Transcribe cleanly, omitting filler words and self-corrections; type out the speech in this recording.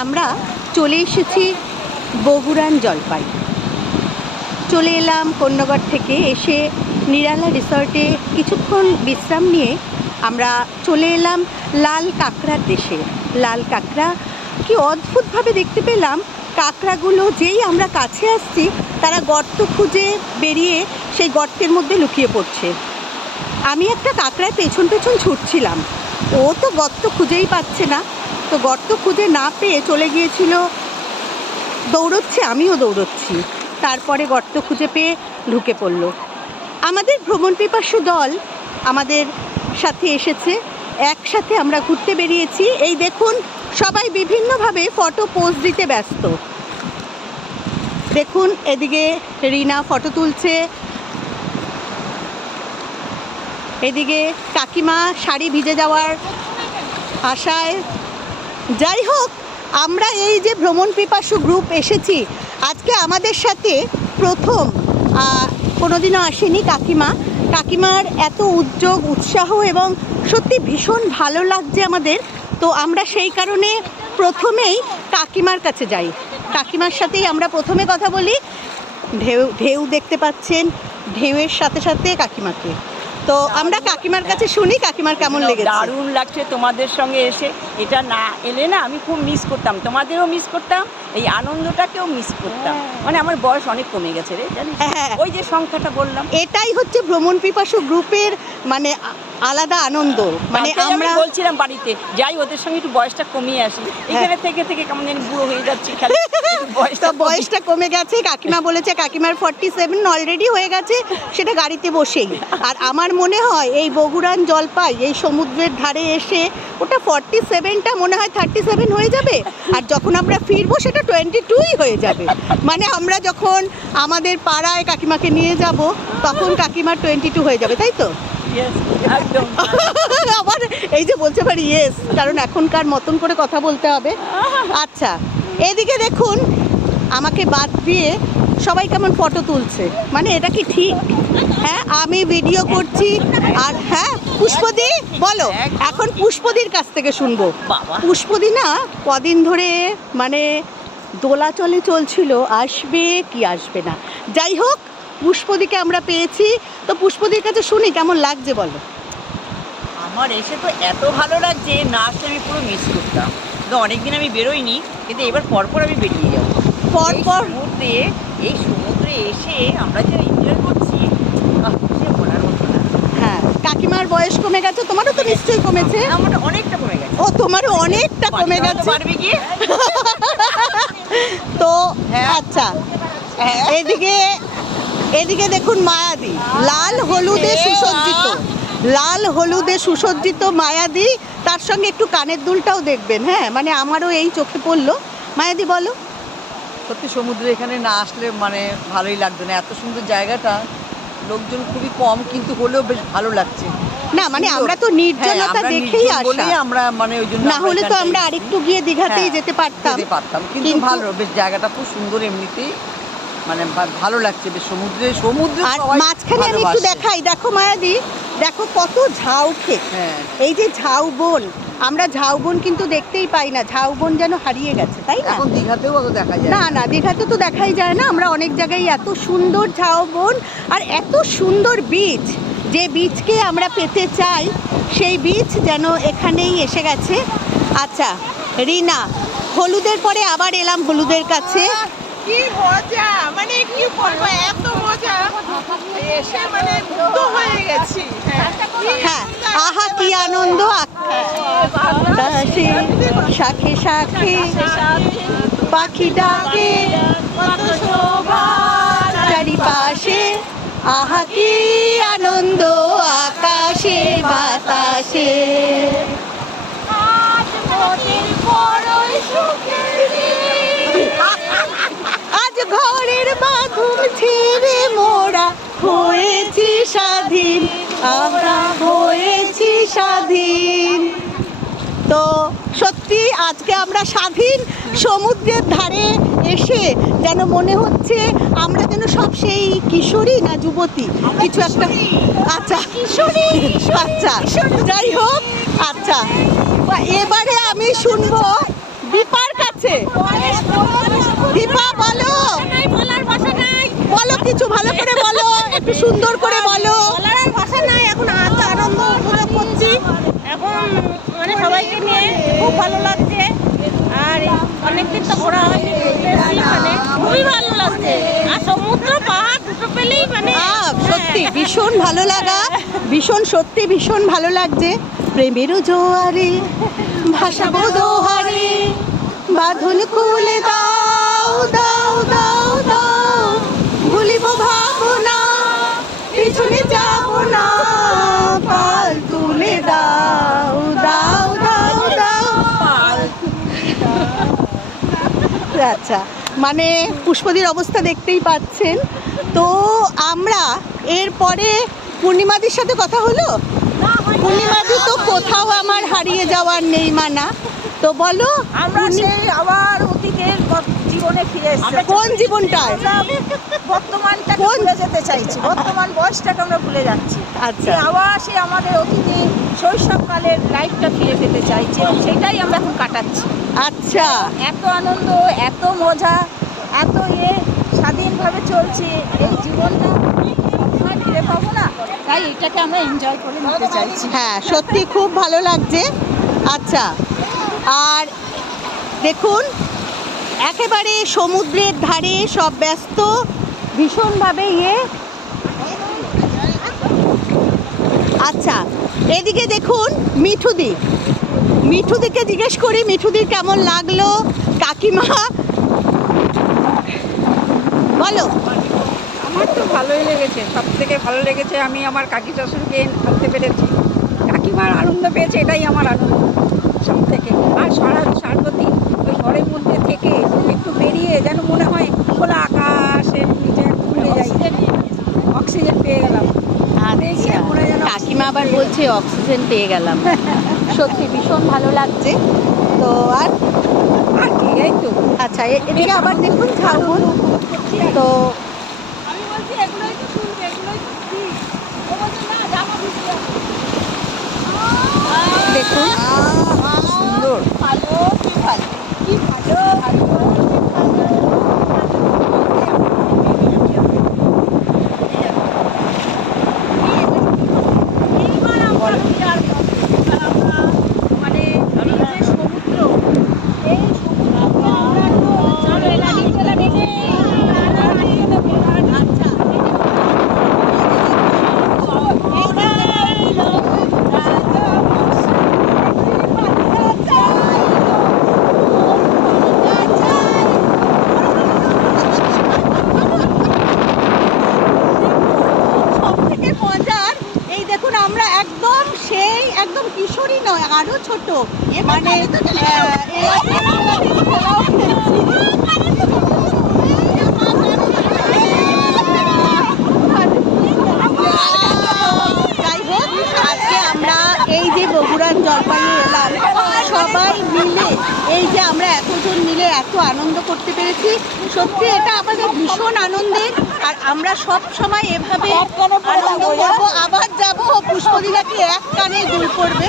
আমরা চলে এসেছি বগুড়ান জলপাই। চলে এলাম কোন্নগর থেকে, এসে নিরালা রিসর্টে কিছুক্ষণ বিশ্রাম নিয়ে আমরা চলে এলাম লাল কাঁকড়ার দেশে। লাল কাঁকড়া কি অদ্ভুতভাবে দেখতে পেলাম। কাঁকড়াগুলো যেই আমরা কাছে আসছি তারা গর্ত খুঁজে বেরিয়ে সেই গর্তের মধ্যে লুকিয়ে পড়ছে। আমি একটা কাঁকড়ার পেছন পেছন ছুটছিলাম, ও তো গর্ত খুঁজেই পাচ্ছে না, তো গর্ত খুঁজে না পেয়ে চলে গিয়েছিল, দৌড়চ্ছে, আমিও দৌড়চ্ছি। তারপরে গর্ত খুঁজে পেয়ে ঢুকে পড়ল। আমাদের ভ্রমণ পিপাসু দল আমাদের সাথে এসেছে, একসাথে আমরা ঘুরতে বেরিয়েছি। এই দেখুন, সবাই বিভিন্নভাবে ফটো পোজ দিতে ব্যস্ত। দেখুন এদিকে রিনা ফটো তুলছে, এদিকে কাকিমা শাড়ি ভিজে যাওয়ার আশায়। যাই হোক, আমরা এই যে ভ্রমণ পিপাসু গ্রুপ এসেছি, আজকে আমাদের সাথে প্রথম, কোনোদিনও আসেনি কাকিমার এত উদ্যোগ উৎসাহ এবং সত্যি ভীষণ ভালো লাগছে আমাদের। তো আমরা সেই কারণে প্রথমেই কাকিমার কাছে যাই, কাকিমার সাথেই আমরা প্রথমে কথা বলি। ঢেউ দেখতে পাচ্ছেন, ঢেউয়ের সাথে সাথে কাকিমাকে। তো আমরা কাকিমার কাছে শুনি কাকিমার কেমন লেগেছে। দারুণ লাগছে তোমাদের সঙ্গে এসে। এটা না এলে না আমি খুব মিস করতাম, তোমাদেরও মিস করতাম, এই আনন্দটাকেও মিস করতাম। মানে আমার বয়স অনেক কমে গেছে রে, জানিস? ওই যে সংখ্যাটা বললাম, এটাই হচ্ছে ভ্রমণ পিপাসু গ্রুপের মানে আলাদা আনন্দ। মানে আমরা বলছিলাম বাড়িতে যাই, ওদের সঙ্গে একটু বয়সটা কমিয়ে আসি। এখানে থেকে থেকে কেমন জানি বুড়ো হয়ে যাচ্ছি, খালি বয়সটা কমে গেছে। কাকিমা বলেছে কাকিমার 47 অলরেডি হয়ে গেছে, সেটা গাড়িতে বসেই। আর আমার মনে হয় এই বগুড়ান জলপাই, এই সমুদ্রের ধারে এসে ওটা 47টা মনে হয় 37 হয়ে যাবে, আর যখন আমরা ফিরবো সেটা 22ই হয়ে যাবে। মানে আমরা যখন আমাদের পাড়ায় কাকিমাকে নিয়ে যাব তখন কাকিমার 22 হয়ে যাবে, তাই তো? আবার এই যে বলতে পারি ইয়েস, কারণ এখনকার মতন করে কথা বলতে হবে। আচ্ছা, এদিকে দেখুন আমাকে বাদ দিয়ে সবাই কেমন ফটো তুলছে, মানে এটা কি ঠিক? হ্যাঁ, আমি ভিডিও করছি আর হ্যাঁ, পুষ্পদি বলো, এখন পুষ্পদির কাছ থেকে শুনবো। পুষ্পদি না কদিন ধরে মানে দোলাচলে চলছিল, আসবে কি আসবে না। যাই হোক, পুষ্পদিকে আমরা পেয়েছি, তো পুষ্পদির কাছে শুনি কেমন লাগছে বলো। আমার এসে তো এত ভালো লাগছে, না আসলে আমি পুরো মিস করতাম। তো অনেকদিন আমি বেরোইনি, কিন্তু এবার পরপর আমি বেরিয়ে যাবো। পরপর এই সমুদ্রে এসে আমরা যে এনজয় করছি, বলার মতো না। হ্যাঁ, কাকিমার বয়স কমে গেছে, তোমারও তো নিশ্চয়ই কমেছে। আমার অনেকটা কমে গেছে। ও, তোমারও অনেকটা কমে গেছে। পারবে গিয়ে তো আচ্ছা, এদিকে দেখুন মায়াদি, লাল হলুদে সুসজ্জিত মায়াদি, তার সঙ্গে একটু কানের দুলটাও দেখবেন। হ্যাঁ, মানে আমারও এই চোখে পড়লো। মায়াদি বলো। সত্যি সমুদ্রে এখানে না আসলে মানে ভালোই লাগতো না, এত সুন্দর জায়গাটা, লোকজন খুবই কম, কিন্তু হলেও বেশ ভালো লাগছে। না মানে আমরা তো নির্জনতা দেখেই আসা, আমরা মানে ওই জন্য, না হলে তো আমরা আরেকটু গিয়ে দীঘাতেই যেতে পারতাম, কিন্তু ভালো, বেশ জায়গাটা খুব সুন্দর এমনিতেই, মানে ভালো লাগছে বেশ। সমুদ্রে আর মাঝখানে আমি একটু দেখাই, দেখো মায়াদি, দেখো কত ঝাউ ক্ষেত। এই যে ঝাউবন, আমরা ঝাউবন কিন্তু দেখতেই পাই না, ঝাউবন যেন হারিয়ে গেছে, তাই না? এখন দীঘাতেও অত দেখা যায় না, দীঘাতে তো দেখাই যায় না। আমরা অনেক জায়গায় এত সুন্দর ঝাউবন আর এত সুন্দর বীচ, যে বীচকে আমরা পেতে চাই সেই বীচ যেন এখানেই এসে গেছে। আচ্ছা রিনা, হলুদের পরে আবার এলাম হলুদের কাছে। কি মজা, মানে কি বলবো, এত মজা, এসে মানে মুগ্ধ হয়ে গেছি। হ্যাঁ, আহা কি আনন্দ, আকাশে শাখে শাখে পাখি ডাকে, কত শোভা চারিপাশে, আহা কি আনন্দ আকাশে বাতাসে। আজ ঘরের বাঁধন ছেড়ে মোরা হয়েছি স্বাধীন, আমরা হয়েছি স্বাধীন। তো সত্যি আজকে আমরা স্বাধীন, সমুদ্রের ধারে এসে যেন মনে হচ্ছে আমরা যেন সব সেই কিশোরী না যুবতী কিছু একটা। আচ্ছা কিশোরী, আচ্ছা যাই হোক। আচ্ছা, এবারে আমি শুনবো দীপার কাছে। খুব ভালো লাগছে। আর অনেকদিন তো ঘোরা হয়নি, মানে খুবই ভালো লাগছে। আর সমুদ্র পাহাড় দুটো পেলেই মানে সত্যি ভীষণ ভালো লাগা, ভীষণ সত্যি ভীষণ ভালো লাগছে। প্রেমেরও জোয়ারে ভাসাবো দোহারে, বাঁধন খুলে দাও দাও দাও দাও, ভুলিব ভাবনা পিছনে যাব না, পাল তুলে দাও দাও দাও দাও। আচ্ছা, মানে পুষ্পদির অবস্থা দেখতেই পাচ্ছেন। তো আমরা এরপরে পূর্ণিমাদির সাথে কথা হলো। পূর্ণিমাদি তো কোথাও আমার হারিয়ে যাওয়ার নেই মানা, তো বলো আমরা সেই আবার অতীতের জীবনে ফিরে এসেছি। কোন জীবনটায়? বর্তমানটাকে কোন? ভুলে যেতে চাইছি, বর্তমান বয়সটাকে আমরা ভুলে যাচ্ছি। আচ্ছা, আবার সেই আমাদের অতীতে শৈশবকালের লাইফটা ফিরে পেতে চাইছি, এবং সেটাই আমরা এখন কাটাচ্ছি। আচ্ছা, এত আনন্দ, এত মজা, এত স্বাধীনভাবে চলছে এই জীবনটা, সবসময় ফিরে পাবো না, তাই এটাকে আমরা এনজয় করে নিতে চাইছি। হ্যাঁ সত্যি খুব ভালো লাগছে। আচ্ছা, আর দেখুন একেবারে সমুদ্রের ধারে সব ব্যস্ত ভীষণভাবে আচ্ছা, এদিকে দেখুন মিঠুদি, মিঠুদিকে জিজ্ঞেস করি মিঠুদির কেমন লাগলো। কাকিমা বলো। আমার তো ভালোই লেগেছে, সব থেকে ভালো লেগেছে আমি আমার কাকি শ্বশুরকে আনতে পেরেছি, কাকিমার আনন্দ পেয়েছে, এটাই আমার আনন্দ সব থেকে। আর সারাদিন ওই ঘরের মধ্যে থেকে একটু বেরিয়ে যেন মনে হয় খোলা আকাশের নিচে ঘুরে যাই, অক্সিজেন পেয়ে গেলাম। আচ্ছা, কাকিমা আবার বলছে অক্সিজেন পেয়ে গেলাম। সত্যি ভীষণ ভালো লাগছে। তো আর কি, এই তো আচ্ছা, এদিকে আবার দেখুন ঝাউবন। তো আমি বলছি এগুলোই তো শুনবে, এগুলোই তো ঠিক। ও বলছে না, জামা ভিজে যাবে। দেখুন সুন্দর, ভালো, কি ভালো, কি ভালো, ভালো, এইবার আমরা বিরাট আমরা মানে এই যে সমুদ্র, এই সমুদ্রকে আমরা একটু চলো এলা নিচে আচ্ছা সবথেকে মজার এই দেখুন আমরা একদম সেই একদম কিশোরী নয়, আরো ছোট, মানে যাই হোক, আজকে আমরা এই যে বগুড়ার জলপাইয়ে এলাম সবাই মিলে, এই যে আমরা এতজন মিলে এত আনন্দ করতে পেরেছি, সত্যি এটা আমাদের ভীষণ আনন্দের। আর আমরা সব সময় এভাবে আনন্দ করবো, আবার যাবো পুষ্পদিনাকে এক কানে দুল করবে।